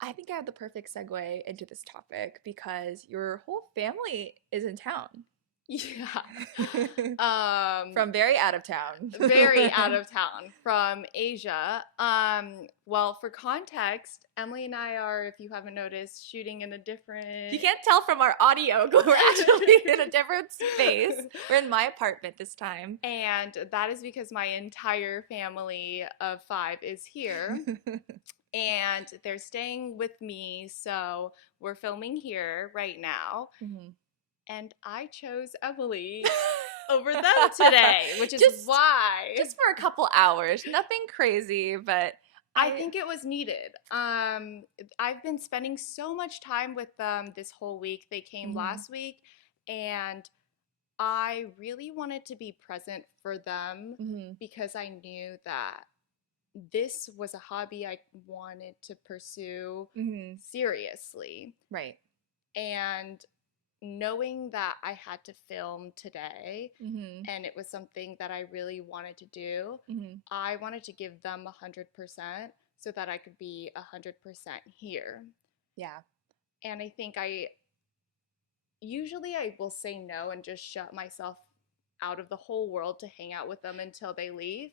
I think I have the perfect segue into this topic because your whole family is in town. Yeah. Um, From very out of town. Very out of town from Asia. Well, for context, Emily and I are, if you haven't noticed, shooting in a different. You can't tell from our audio. We're actually in a different space. We're in my apartment this time. And that is because my entire family of 5 is here. And they're staying with me, so we're filming here right now. Mhm. And I chose Emily over them today, which is why. Just for a couple hours. Nothing crazy, but I think it was needed. I've been spending so much time with them this whole week. They came last week, and I really wanted to be present for them because I knew that this was a hobby I wanted to pursue seriously. Right. And knowing that I had to film today and it was something that I really wanted to do, I wanted to give them 100% so that I could be 100% here. Yeah. And I think usually I will say no and just shut myself out of the whole world to hang out with them until they leave.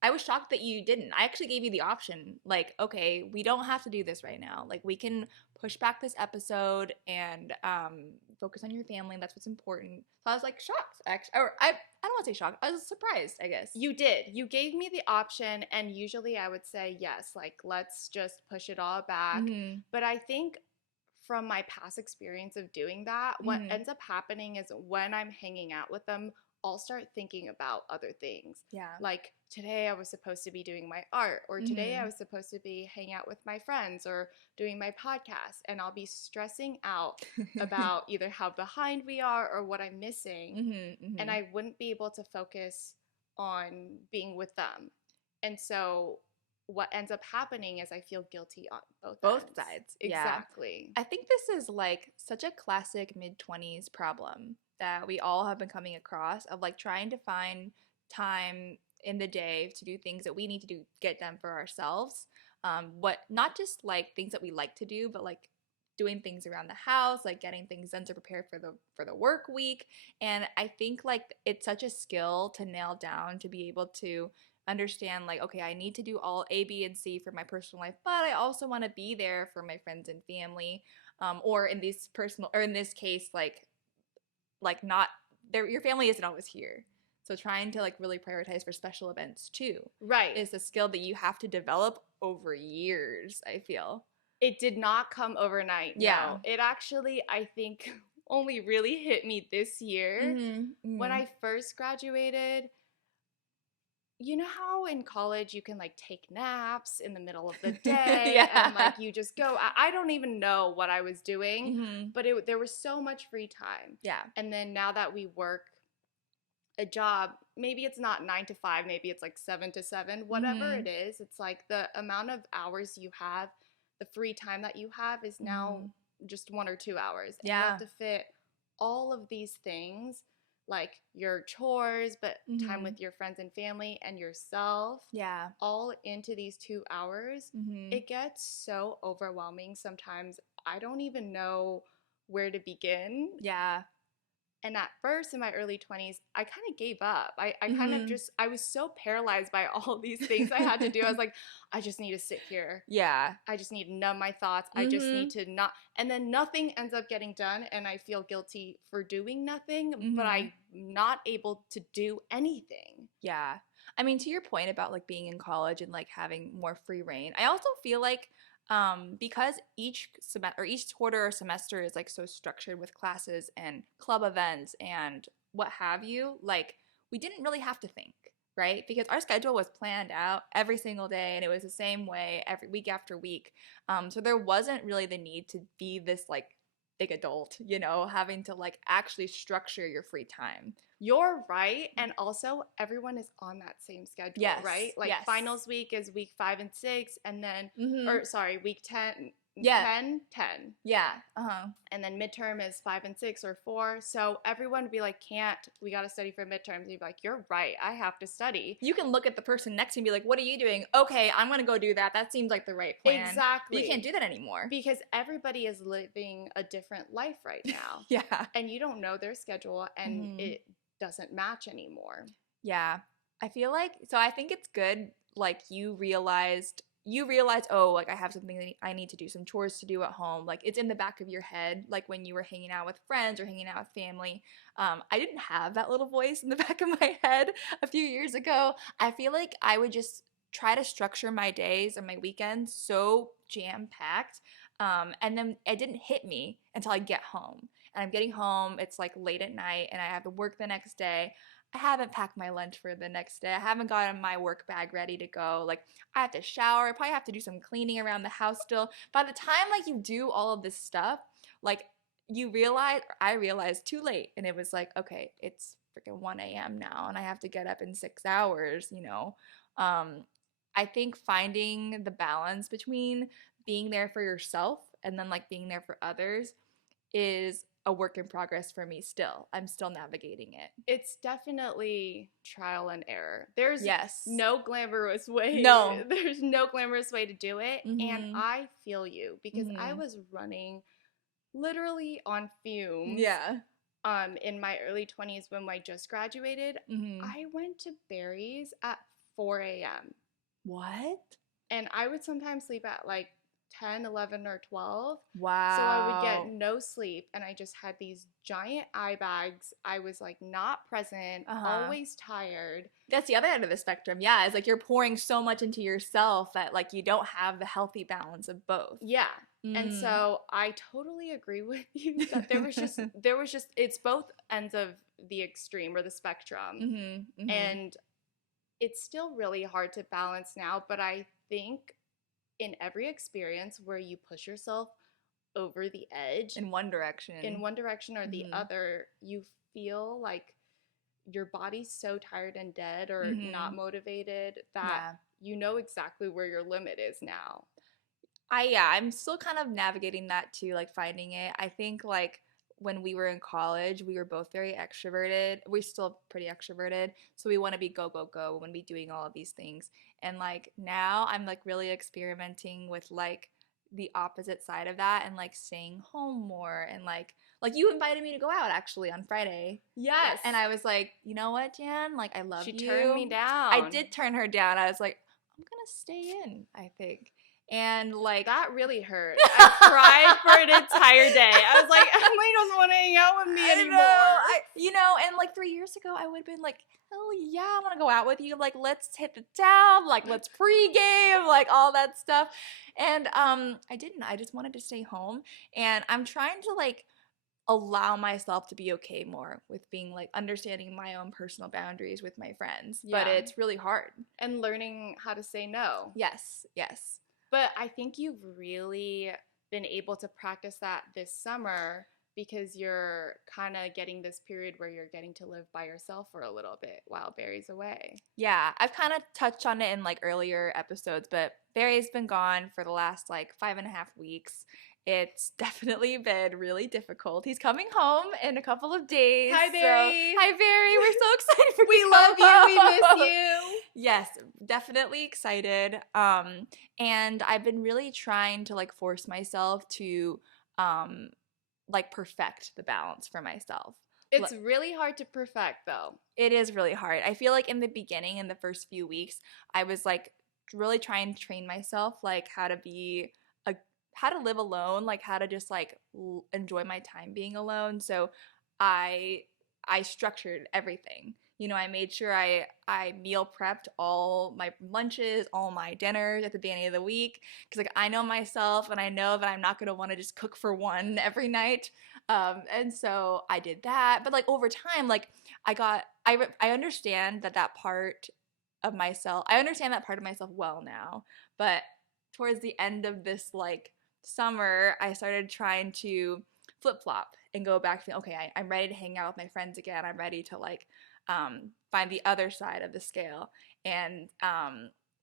I was shocked that you didn't. I actually gave you the option, like, okay, we don't have to do this right now. Like, we can push back this episode and focus on your family, and that's what's important. So I was like shocked, actually. Or I don't want to say shocked. I was surprised, I guess. You did. You gave me the option, and usually I would say yes, like, let's just push it all back. But I think from my past experience of doing that, what ends up happening is when I'm hanging out with them, I'll start thinking about other things. Yeah. Like today I was supposed to be doing my art, or today I was supposed to be hanging out with my friends or doing my podcast, and I'll be stressing out about either how behind we are or what I'm missing. And I wouldn't be able to focus on being with them. And so what ends up happening is I feel guilty on both ends. Sides. Exactly. Yeah. I think this is like such a classic mid-20s problem that we all have been coming across of like trying to find time in the day to do things that we need to do, get done for ourselves. What not just like things that we like to do, but like doing things around the house, like getting things done to prepare for the work week. And I think like it's such a skill to nail down to be able to understand like, okay, I need to do all A, B, and C for my personal life, but I also want to be there for my friends and family. Or in this case, like not there, your family isn't always here. So trying to like really prioritize for special events too. Right. Is a skill that you have to develop over years, I feel. It did not come overnight. Yeah. No. It actually, I think, only really hit me this year. When I first graduated, you know how in college you can like take naps in the middle of the day and like you just go. I don't even know what I was doing, but there was so much free time. Yeah. And then now that we work a job, maybe it's not 9 to 5, maybe it's like 7 to 7, whatever it is, it's like the amount of hours you have, the free time that you have is now just 1 or 2 hours. And you have to fit all of these things, like your chores, but time with your friends and family and yourself, all into these 2 hours. It gets so overwhelming sometimes. I don't even know where to begin. Yeah. And at first, in my early 20s, I kind of gave up. I kind of I was so paralyzed by all these things I had to do. I was like, I just need to sit here. Yeah. I just need to numb my thoughts. I just need to not. And then nothing ends up getting done, and I feel guilty for doing nothing, but I'm not able to do anything. Yeah. I mean, to your point about like being in college and like having more free reign, I also feel like because each quarter or semester is like so structured with classes and club events and what have you, like we didn't really have to think, right? Because our schedule was planned out every single day and it was the same way every week after week. So there wasn't really the need to be this like big adult, you know, having to like actually structure your free time. You're right. And also everyone is on that same schedule, right? Like finals week is week 5 and 6, and then week 10 Yeah. 10, 10. Yeah. Uh-huh. And then midterm is 5 and 6 or 4. So everyone would be like, can't, we got to study for midterms. And you'd be like, you're right, I have to study. You can look at the person next to you and be like, what are you doing? Okay, I'm going to go do that. That seems like the right plan. Exactly. But you can't do that anymore. Because everybody is living a different life right now. Yeah. And you don't know their schedule, and it doesn't match anymore. Yeah. I feel like, so I think it's good, like, you realized, oh, like, I have something that I need to do, some chores to do at home. Like, it's in the back of your head, like, when you were hanging out with friends or hanging out with family. I didn't have that little voice in the back of my head a few years ago. I feel like I would just try to structure my days and my weekends so jam-packed, and then it didn't hit me until I get home. And I'm getting home, it's, like, late at night, and I have to work the next day. I haven't packed my lunch for the next day. I haven't gotten my work bag ready to go. Like, I have to shower. I probably have to do some cleaning around the house still. By the time, like, you do all of this stuff, like, you realize, or I realized too late. And it was like, okay, it's freaking 1 a.m. now, and I have to get up in 6 hours, you know? I think finding the balance between being there for yourself and then, like, being there for others is a work in progress for me still. I'm still navigating it. It's definitely trial and error. There's Yes. no glamorous way. No. There's no glamorous way to do it. And Mhm. I feel you because I Mhm. was running literally on fumes. Yeah. In my early 20s when I just graduated. Mhm. I went to Barry's at 4 a.m. What? And I would sometimes sleep at like 10, 11, or 12. Wow. So I would get no sleep, and I just had these giant eye bags. I was like not present, always tired. That's the other end of the spectrum. Yeah, it's like you're pouring so much into yourself that, like, you don't have the healthy balance of both. Yeah. And so I totally agree with you that there was just it's both ends of the extreme or the spectrum. And it's still really hard to balance now, but I think in every experience where you push yourself over the edge in one direction or the other, you feel like your body's so tired and dead or not motivated that you know exactly where your limit is now. I'm still kind of navigating that too, like, finding it. I think, like, when we were in college, we were both very extroverted. We're still pretty extroverted, so we want to be go, go, go. We want to be doing all of these things. And, like, now I'm, like, really experimenting with, like, the opposite side of that and, like, staying home more. And, like you invited me to go out, actually, on Friday. Yes. And I was like, you know what, Jan? Like, I love you. She turned me down. I did turn her down. I was like, I'm going to stay in, I think. And, like, that really hurt. I cried for an entire day. I was like, Emily doesn't want to hang out with me anymore. And, like, 3 years ago, I would have been like, hell yeah, I want to go out with you. Like, let's hit the town. Like, let's pregame, like, all that stuff. And I didn't. I just wanted to stay home. And I'm trying to, like, allow myself to be okay more with being, like, understanding my own personal boundaries with my friends. Yeah. But it's really hard. And learning how to say no. Yes. But I think you've really been able to practice that this summer because you're kind of getting this period where you're getting to live by yourself for a little bit while Barry's away. Yeah, I've kind of touched on it in, like, earlier episodes, but Barry's been gone for the last, like, 5.5 weeks. It's definitely been really difficult. He's coming home in a couple of days. Hi, Barry. Hi, Barry. We're so excited for We you. love you. We miss you. Yes, definitely excited. And I've been really trying to, like, force myself to, like, perfect the balance for myself. It's really hard to perfect, though. It is really hard. I feel like in the beginning, in the first few weeks, I was, like, really trying to train myself, like, how to live alone, like, how to just, like, enjoy my time being alone. So I structured everything. You know, I made sure I meal prepped all my lunches, all my dinners at the beginning of the week, because, like, I know myself and I know that I'm not going to want to just cook for one every night. And so I did that. But, like, over time, like, I understand that part of myself, I understand that part of myself well now. But towards the end of this, like, summer, I started trying to flip-flop and go back to, okay, I'm ready to hang out with my friends again. I'm ready to, like, find the other side of the scale. And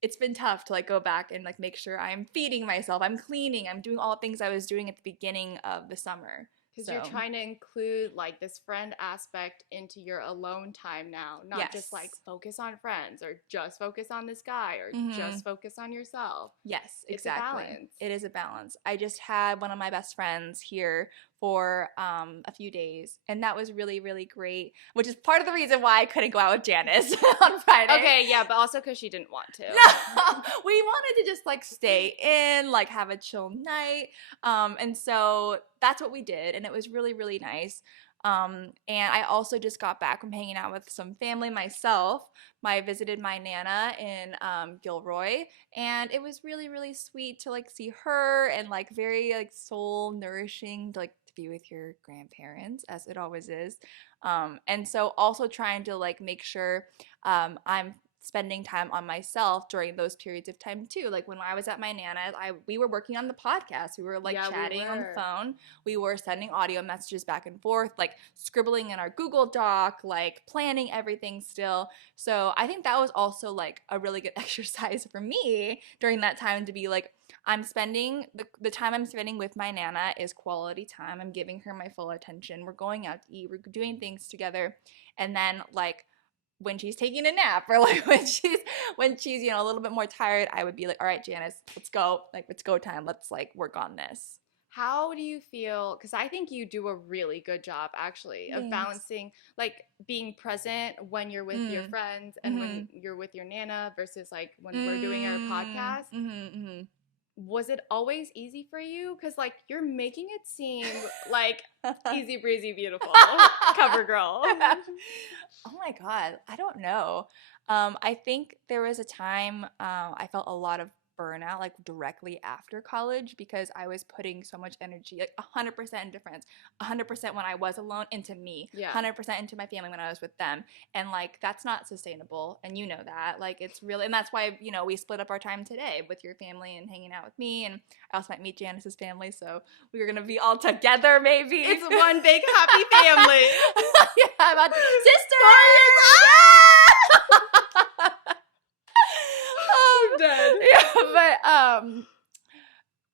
it's been tough to like go back and like make sure I'm feeding myself, I'm cleaning, I'm doing all the things I was doing at the beginning of the summer. Because you're So, trying to include like this friend aspect into your alone time now, not just like yes. focus on friends or just focus on this guy or Mhm. just focus on yourself. Yes, It's a exactly. balance. It is a balance. I just had one of my best friends here for a few days, and that was really, really great, which is part of the reason why I couldn't go out with Janice on Friday. Okay, yeah, but also because she didn't want to. No, we wanted to just like stay in, like have a chill night. And so that's what we did, and it was really, really nice. And I also just got back from hanging out with some family myself. I visited my Nana in Gilroy, and it was really, really sweet to like see her and like very like soul nourishing to like to be with your grandparents as it always is. And so also trying to like make sure I'm spending time on myself during those periods of time too. Like when I was at my Nana's, we were working on the podcast. We were like Yeah, we chatting on the were. phone. We were sending audio messages back and forth, like scribbling in our Google Doc, like planning everything still. So I think that was also like a really good exercise for me during that time to be like, I'm spending the time I'm spending with my Nana is quality time. I'm giving her my full attention. We're going out to eat. We're doing things together. And then like when she's taking a nap or like when she's a little bit more tired, I would be like, all right, Janice, let's go, like it's go time, let's like work on this. How do you feel? Because I think you do a really good job, actually, of Thanks. balancing like being present when you're with your Mm. friends and when Mm-hmm. you're with your Nana versus like when we're doing our Mm. podcast. Mm-hmm. Mm-hmm. Was it always easy for you? Because like you're making it seem like easy breezy, beautiful cover girl. Oh my God, I don't know. I think there was a time I felt a lot of burnout like directly after college because I was putting so much energy, like 100% into friends, 100% when I was alone into me, Yeah. 100% into my family when I was with them. And like that's not sustainable. And you know that. Like it's really, and that's why, we split up our time today with your family and hanging out with me. And I also might meet Janice's family. So we were going to be all together maybe. It's one big happy family. Yeah, about sister. I'm dead. Yeah, but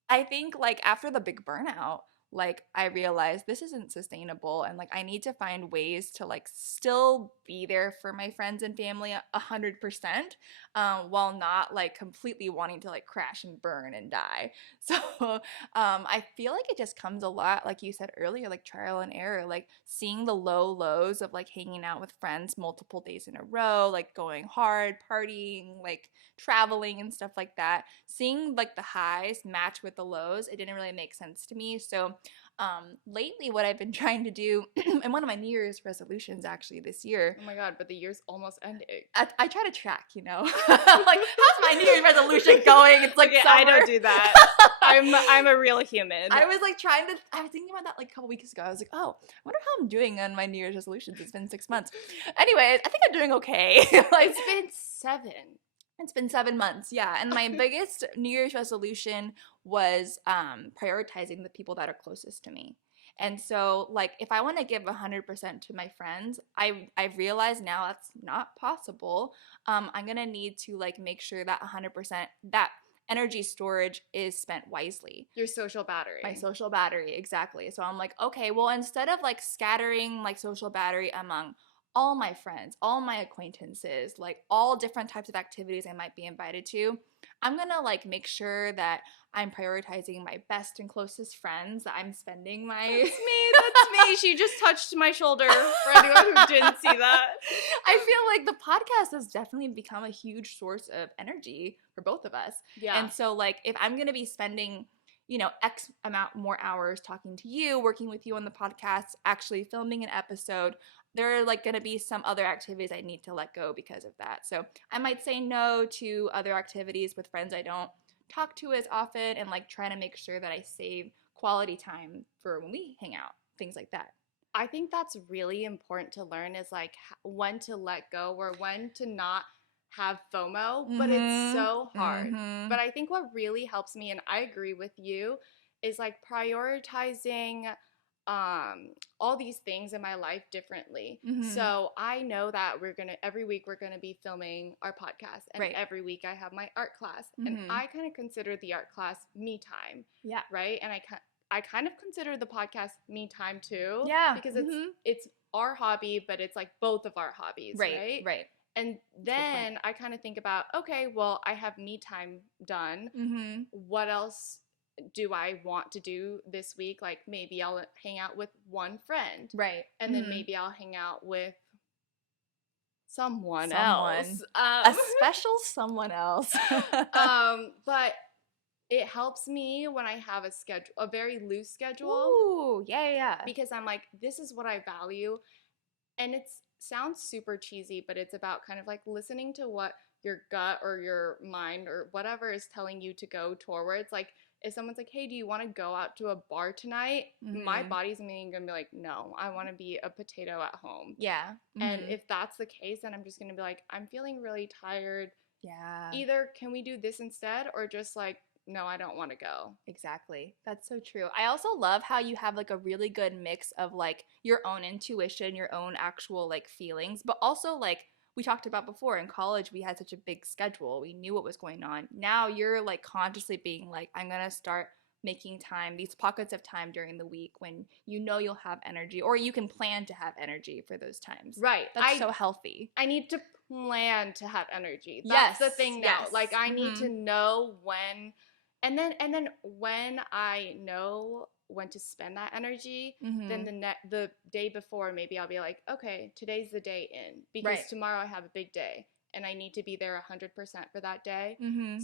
I think like after the big burnout, like I realized this isn't sustainable and like I need to find ways to like still be there for my friends and family 100% while not like completely wanting to like crash and burn and die. So I feel like it just comes a lot, like you said earlier, like trial and error, like seeing the low lows of like hanging out with friends multiple days in a row, like going hard, partying, like traveling and stuff like that, seeing like the highs match with the lows, it didn't really make sense to me. So lately what I've been trying to do and one of my New Year's resolutions actually this year, Oh my God, but the year's almost ending. I try to track, like how's my New Year's resolution going? It's like Okay, summer. I don't do that. I'm a real human. I was like I was thinking about that like a couple weeks ago. I was like, oh, I wonder how I'm doing on my New Year's resolutions. It's been 6 months. Anyways, I think I'm doing okay. Like It's been 7. it's been 7 months, yeah. And my biggest New Year's resolution was prioritizing the people that are closest to me. And so, like, if I want to give 100% to my friends, I've realized now that's not possible. I'm gonna need to like make sure that 100% that energy storage is spent wisely. Your social battery. My social battery, exactly. So I'm like, okay, well, instead of like scattering like social battery among all my friends, all my acquaintances, like all different types of activities I might be invited to, I'm gonna like make sure that I'm prioritizing my best and closest friends, that I'm spending my. That's me. She just touched my shoulder for anyone who didn't see that. I feel like the podcast has definitely become a huge source of energy for both of us. Yeah. And so, like, if I'm going to be spending, X amount more hours talking to you, working with you on the podcast, actually filming an episode, there are like going to be some other activities I need to let go because of that. So I might say no to other activities with friends I don't talk to as often and like trying to make sure that I save quality time for when we hang out, things like that. I think that's really important to learn is like when to let go or when to not have FOMO, but it's so hard. Mm-hmm. But I think what really helps me, and I agree with you, is like prioritizing all these things in my life differently. Mm-hmm. So I know that every week we're gonna be filming our podcast, and Right. every week I have my art class, and Mm-hmm. I kind of consider the art class me time, Yeah. right? And I kind of consider the podcast me time too, Yeah. because Mm-hmm. it's our hobby, but it's like both of our hobbies, Right. right? Right. And then I kind of think about, okay, well, I have me time done. Mm-hmm. What else do I want to do this week? Like maybe I'll hang out with one friend. Right. And then maybe I'll hang out with someone else. Someone. A special someone else. But it helps me when I have a very loose schedule. Ooh, yeah. Because I'm like, this is what I value. And it sounds super cheesy, but it's about kind of like listening to what your gut or your mind or whatever is telling you to go towards. Like if someone's like, hey, do you want to go out to a bar tonight? Mm-hmm. My body's immediately gonna be like, no, I want to be a potato at home. Yeah. Mm-hmm. And if that's the case, then I'm just gonna be like, I'm feeling really tired. Yeah. Either can we do this instead, or just like, no, I don't want to go. Exactly. That's so true. I also love how you have like a really good mix of like your own intuition, your own actual like feelings, but also like we talked about before in college, we had such a big schedule. We knew what was going on. Now you're like consciously being like, I'm going to start making time, these pockets of time during the week when you know you'll have energy, or you can plan to have energy for those times. Right. That's so healthy. I need to plan to have energy. That's the thing now. Yes. Like I need to know when, and then when I know when to spend that energy, then the day before maybe I'll be like, okay, today's the day in, because tomorrow I have a big day and I need to be there 100% for that day.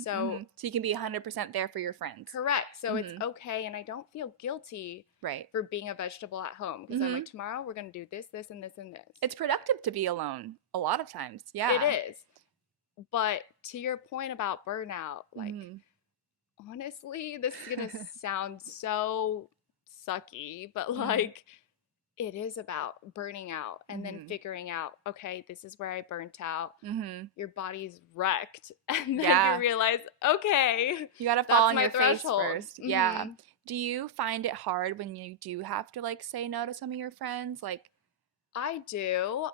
So you can be 100% there for your friends. Correct. So it's okay, and I don't feel guilty for being a vegetable at home, because I'm like, tomorrow we're going to do this, this, and this, and this. It's productive to be alone a lot of times. Yeah. It is. But to your point about burnout, like, honestly, this is going to sound so sucky, but like, it is about burning out and then figuring out, okay, this is where I burnt out. Your body's wrecked. And then you realize, okay, you got to fall on your threshold. Face first. Yeah. Do you find it hard when you do have to like say no to some of your friends? Like, I do.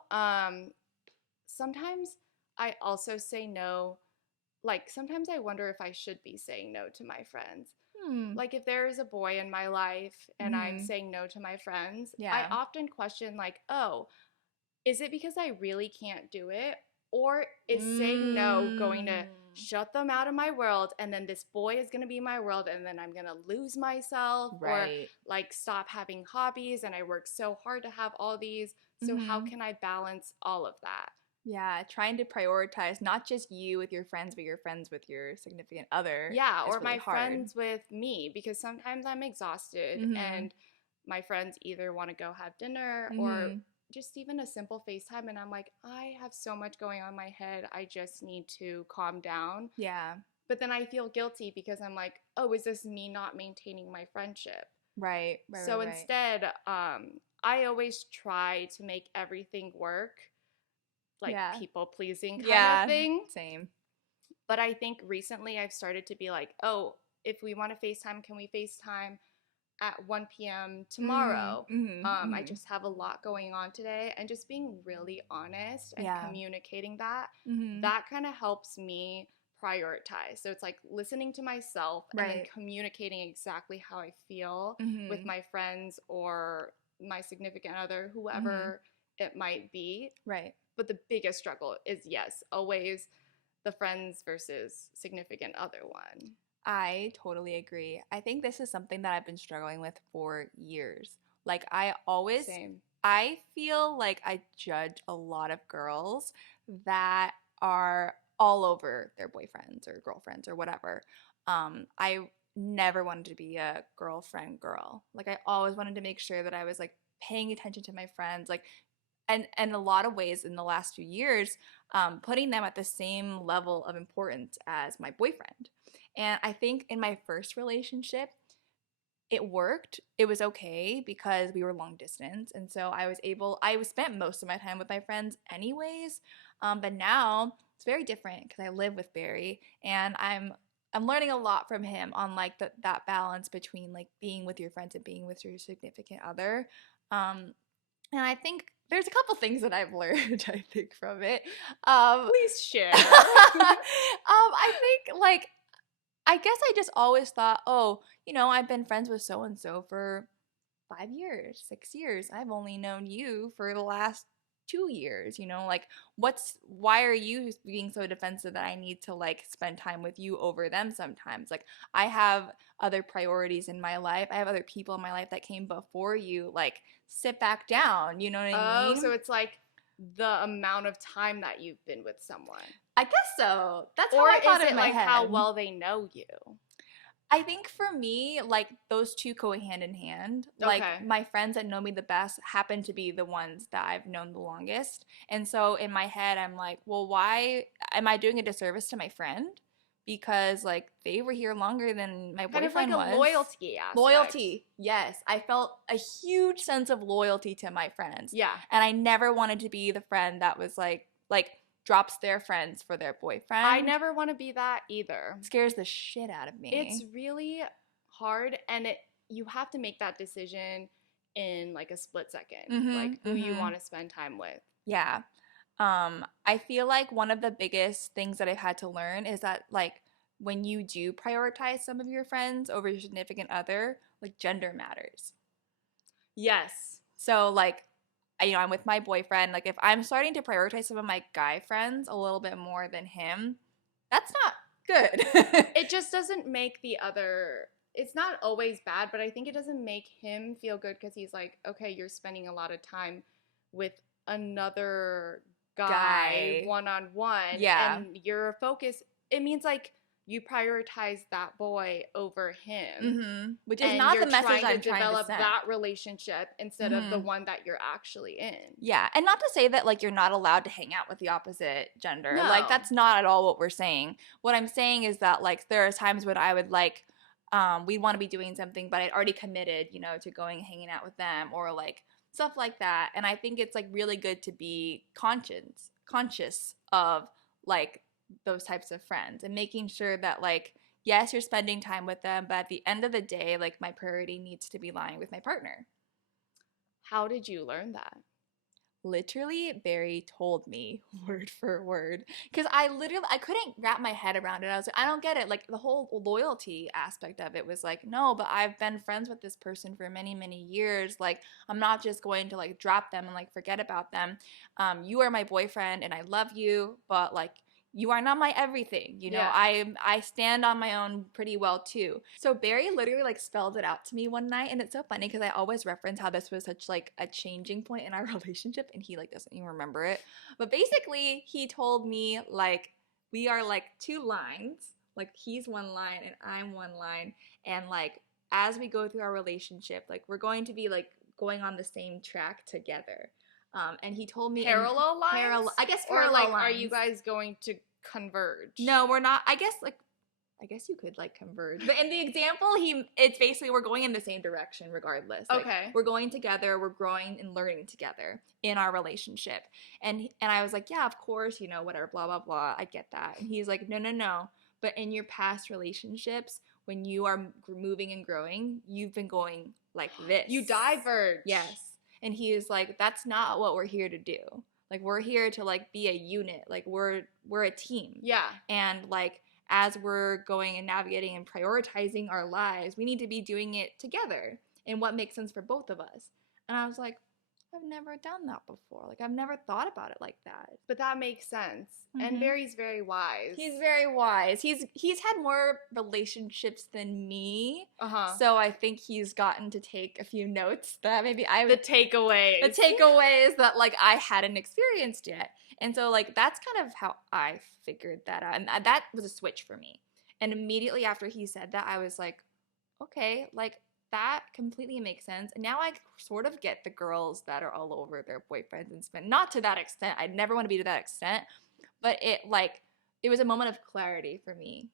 Sometimes I also say no. Like, sometimes I wonder if I should be saying no to my friends. Like, if there is a boy in my life and I'm saying no to my friends, I often question, like, oh, is it because I really can't do it? Or is saying no going to shut them out of my world, and then this boy is going to be my world, and then I'm going to lose myself? Or, like, stop having hobbies, and I work so hard to have all these. So how can I balance all of that? Yeah, trying to prioritize not just you with your friends, but your friends with your significant other. Yeah, or really my hard. friends with me, because sometimes I'm exhausted and my friends either want to go have dinner or just even a simple FaceTime, and I'm like, I have so much going on in my head. I just need to calm down. Yeah. But then I feel guilty because I'm like, oh, is this me not maintaining my friendship? Right. So instead, I always try to make everything work. Like people pleasing kind of thing. Same. But I think recently I've started to be like, oh, if we want to FaceTime, can we FaceTime at 1 p.m. tomorrow? I just have a lot going on today, and just being really honest and communicating that, that kind of helps me prioritize. So it's like listening to myself and then communicating exactly how I feel with my friends or my significant other, whoever it might be. Right. But the biggest struggle is, yes, always the friends versus significant other one. I totally agree. I think this is something that I've been struggling with for years. Like, I feel like I judge a lot of girls that are all over their boyfriends or girlfriends or whatever. I never wanted to be a girlfriend girl. Like, I always wanted to make sure that I was like paying attention to my friends, like, and in a lot of ways in the last few years, putting them at the same level of importance as my boyfriend. And I think in my first relationship, it worked. It was okay because we were long distance. And so I spent most of my time with my friends anyways. But now it's very different because I live with Barry, and I'm I'm learning a lot from him on like that balance between like being with your friends and being with your significant other. And I think there's a couple things that I've learned, I think, from it. Please share. I think like I guess I just always thought, oh, I've been friends with so and so for 5 years, 6 years. I've only known you for the last 2 years, like why are you being so defensive that I need to like spend time with you over them sometimes? Like I have other priorities in my life. I have other people in my life that came before you. Like sit back down, you know what I Oh, mean? so it's like the amount of time that you've been with someone. I guess so. That's how Or I thought is in it my like head. how well they know you? I think for me, like those two go hand in hand. Like Okay. my friends that know me the best happen to be the ones that I've known the longest. And so in my head, I'm like, well, why am I doing a disservice to my friend? Because like they were here longer than my Kind of like boyfriend a was. loyalty aspect. Loyalty. Yes. I felt a huge sense of loyalty to my friends. Yeah. And I never wanted to be the friend that was like drops their friends for their boyfriend. I never want to be that either. It scares the shit out of me. It's really hard, and you have to make that decision in like a split second, like who you want to spend time with. Yeah. I feel like one of the biggest things that I've had to learn is that like when you do prioritize some of your friends over your significant other, like gender matters. Yes. So like I'm with my boyfriend, like if I'm starting to prioritize some of my guy friends a little bit more than him, that's not good. It just doesn't make the other, it's not always bad, but I think it doesn't make him feel good because he's like, okay, you're spending a lot of time with another guy one-on-one. Yeah. And your focus, it means like you prioritize that boy over him. Which is not the message I'm trying to develop send. that relationship instead of the one that you're actually in. Yeah, and not to say that like you're not allowed to hang out with the opposite gender. No. Like that's not at all what we're saying. What I'm saying is that like there are times when I would like we want to be doing something but I'd already committed, to going hanging out with them or like stuff like that. And I think it's like really good to be conscious of like those types of friends and making sure that like yes, you're spending time with them, but at the end of the day, like my priority needs to be lying with my partner. How did you learn that? Literally, Barry told me word for word because I couldn't wrap my head around it. I was like, I don't get it. Like the whole loyalty aspect of it was like, no, but I've been friends with this person for many, many years. Like I'm not just going to like drop them and like forget about them. You are my boyfriend and I love you, but like you are not my everything. Yeah. I stand on my own pretty well too. So Barry literally like spelled it out to me one night, and it's so funny because I always reference how this was such like a changing point in our relationship, and he like doesn't even remember it. But basically, he told me like we are like two lines, like he's one line and I'm one line, and like as we go through our relationship, like we're going to be like going on the same track together. And he told me parallel lines? I guess parallel or like lines. Are you guys going to converge? No, we're not. I guess you could like converge. But in the example, it's basically we're going in the same direction regardless. Like, okay. We're going together, we're growing and learning together in our relationship. And I was like, yeah, of course, whatever, blah, blah, blah. I get that. And he's like, no. But in your past relationships, when you are moving and growing, you've been going like this. You diverge. Yes. And he is like, that's not what we're here to do. Like we're here to like be a unit. Like we're a team. Yeah. And like as we're going and navigating and prioritizing our lives, we need to be doing it together and what makes sense for both of us. And I was like, I've never done that before. Like I've never thought about it like that. But that makes sense. And Barry's very wise. He's very wise. He's had more relationships than me. Uh-huh. So I think he's gotten to take a few notes that maybe I would the takeaways. The takeaways that like I hadn't experienced yet. And so like that's kind of how I figured that out. And that was a switch for me. And immediately after he said that, I was like, okay, like that completely makes sense. And now I sort of get the girls that are all over their boyfriends and spend, not to that extent. I'd never want to be to that extent. But it was a moment of clarity for me.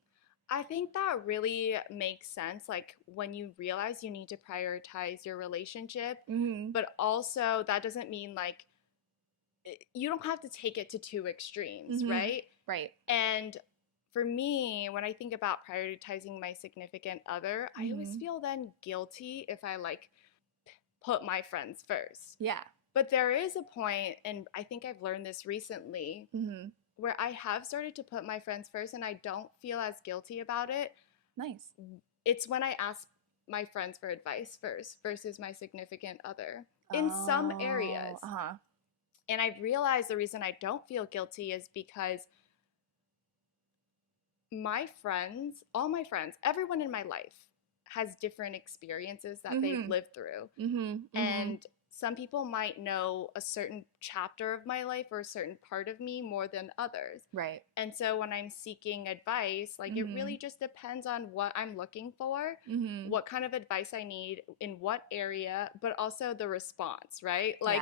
I think that really makes sense. Like when you realize you need to prioritize your relationship, but also that doesn't mean like you don't have to take it to two extremes, right? Right. And for me, when I think about prioritizing my significant other, I always feel then guilty if I like put my friends first. Yeah. But there is a point, and I think I've learned this recently, where I have started to put my friends first and I don't feel as guilty about it. Nice. It's when I ask my friends for advice first versus my significant other in some areas. And I've realized the reason I don't feel guilty is because my friends, all my friends, everyone in my life has different experiences that they've lived through. And some people might know a certain chapter of my life or a certain part of me more than others. Right. And so when I'm seeking advice, like it really just depends on what I'm looking for, what kind of advice I need in what area, but also the response, right? Like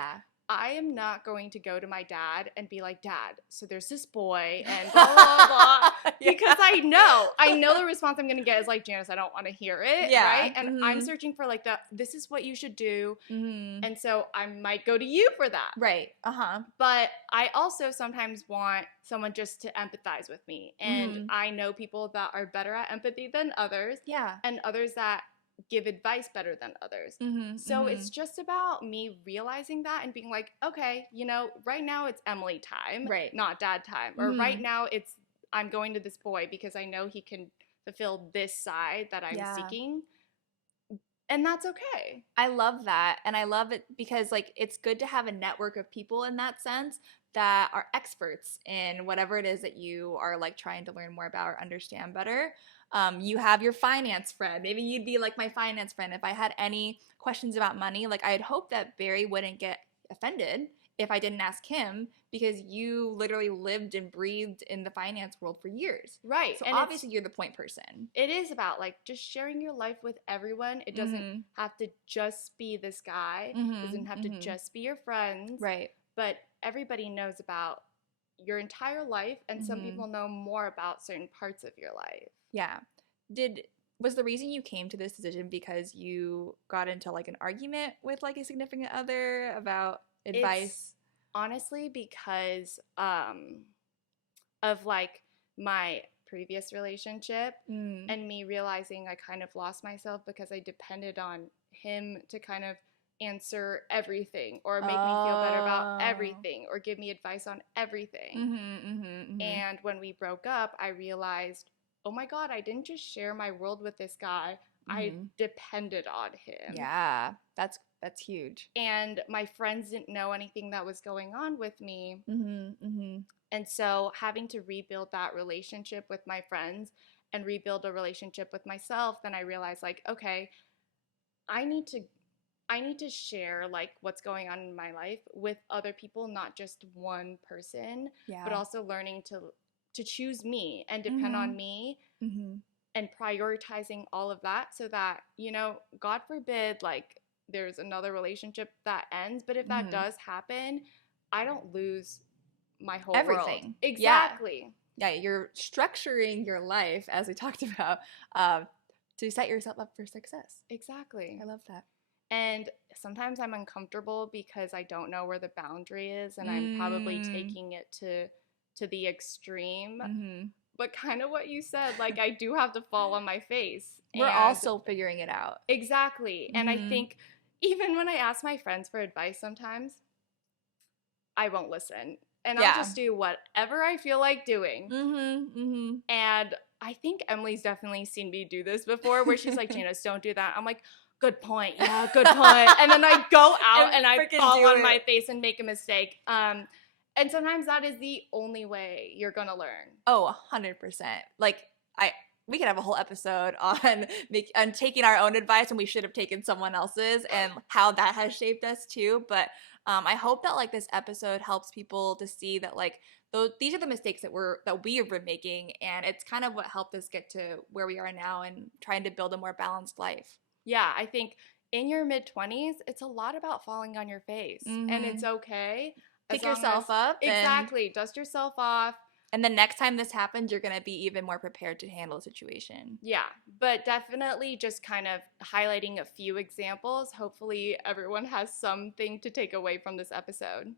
I am not going to go to my dad and be like, Dad, so there's this boy and blah, blah, blah, because I know the response I'm going to get is like, Janice, I don't want to hear it, right? And I'm searching for like this is what you should do. And so I might go to you for that. Right. But I also sometimes want someone just to empathize with me. And I know people that are better at empathy than others. Yeah. And others that give advice better than others. So it's just about me realizing that and being like, okay, you know, right now it's Emily time, not dad time. Or right now I'm going to this boy because I know he can fulfill this side that I'm seeking. And that's okay. I love that. And I love it because like it's good to have a network of people in that sense that are experts in whatever it is that you are like trying to learn more about or understand better. You have your finance friend. Maybe you'd be like my finance friend. If I had any questions about money, like I'd hope that Barry wouldn't get offended if I didn't ask him because you literally lived and breathed in the finance world for years. Right. So and obviously you're the point person. It is about like just sharing your life with everyone. It doesn't have to just be this guy. It doesn't have to just be your friends. Right. But everybody knows about your entire life, and some people know more about certain parts of your life. Yeah. Was the reason you came to this decision because you got into like an argument with like a significant other about advice? It's honestly because of like my previous relationship and me realizing I kind of lost myself because I depended on him to kind of answer everything or make me feel better about everything or give me advice on everything. And when we broke up, I realized, oh my God, I didn't just share my world with this guy. I depended on him. Yeah, that's huge. And my friends didn't know anything that was going on with me. And so having to rebuild that relationship with my friends and rebuild a relationship with myself, then I realized like, okay, I need to share like what's going on in my life with other people, not just one person, but also learning to choose me and depend on me and prioritizing all of that so that, you know, God forbid, like there's another relationship that ends, but if that does happen, I don't lose my whole everything. World. Exactly. Yeah, you're structuring your life, as we talked about, to set yourself up for success. Exactly. I love that. And sometimes I'm uncomfortable because I don't know where the boundary is and I'm probably taking it to the extreme. But kind of what you said, like I do have to fall on my face. We're all still figuring it out. Exactly. And I think even when I ask my friends for advice sometimes, I won't listen. And I'll just do whatever I feel like doing. And I think Emily's definitely seen me do this before where she's like, Janice, don't do that. I'm like, good point. Yeah, good point. And then I go out and I fall on my face and make a mistake. And sometimes that is the only way you're going to learn. Oh, 100%. Like, we could have a whole episode on taking our own advice when we should have taken someone else's and how that has shaped us too. But I hope that like this episode helps people to see that like these are the mistakes that we have been making, and it's kind of what helped us get to where we are now and trying to build a more balanced life. Yeah, I think in your mid-20s, it's a lot about falling on your face, and it's okay. Pick yourself up. Exactly. Dust yourself off. And the next time this happens, you're going to be even more prepared to handle the situation. Yeah, but definitely just kind of highlighting a few examples. Hopefully everyone has something to take away from this episode.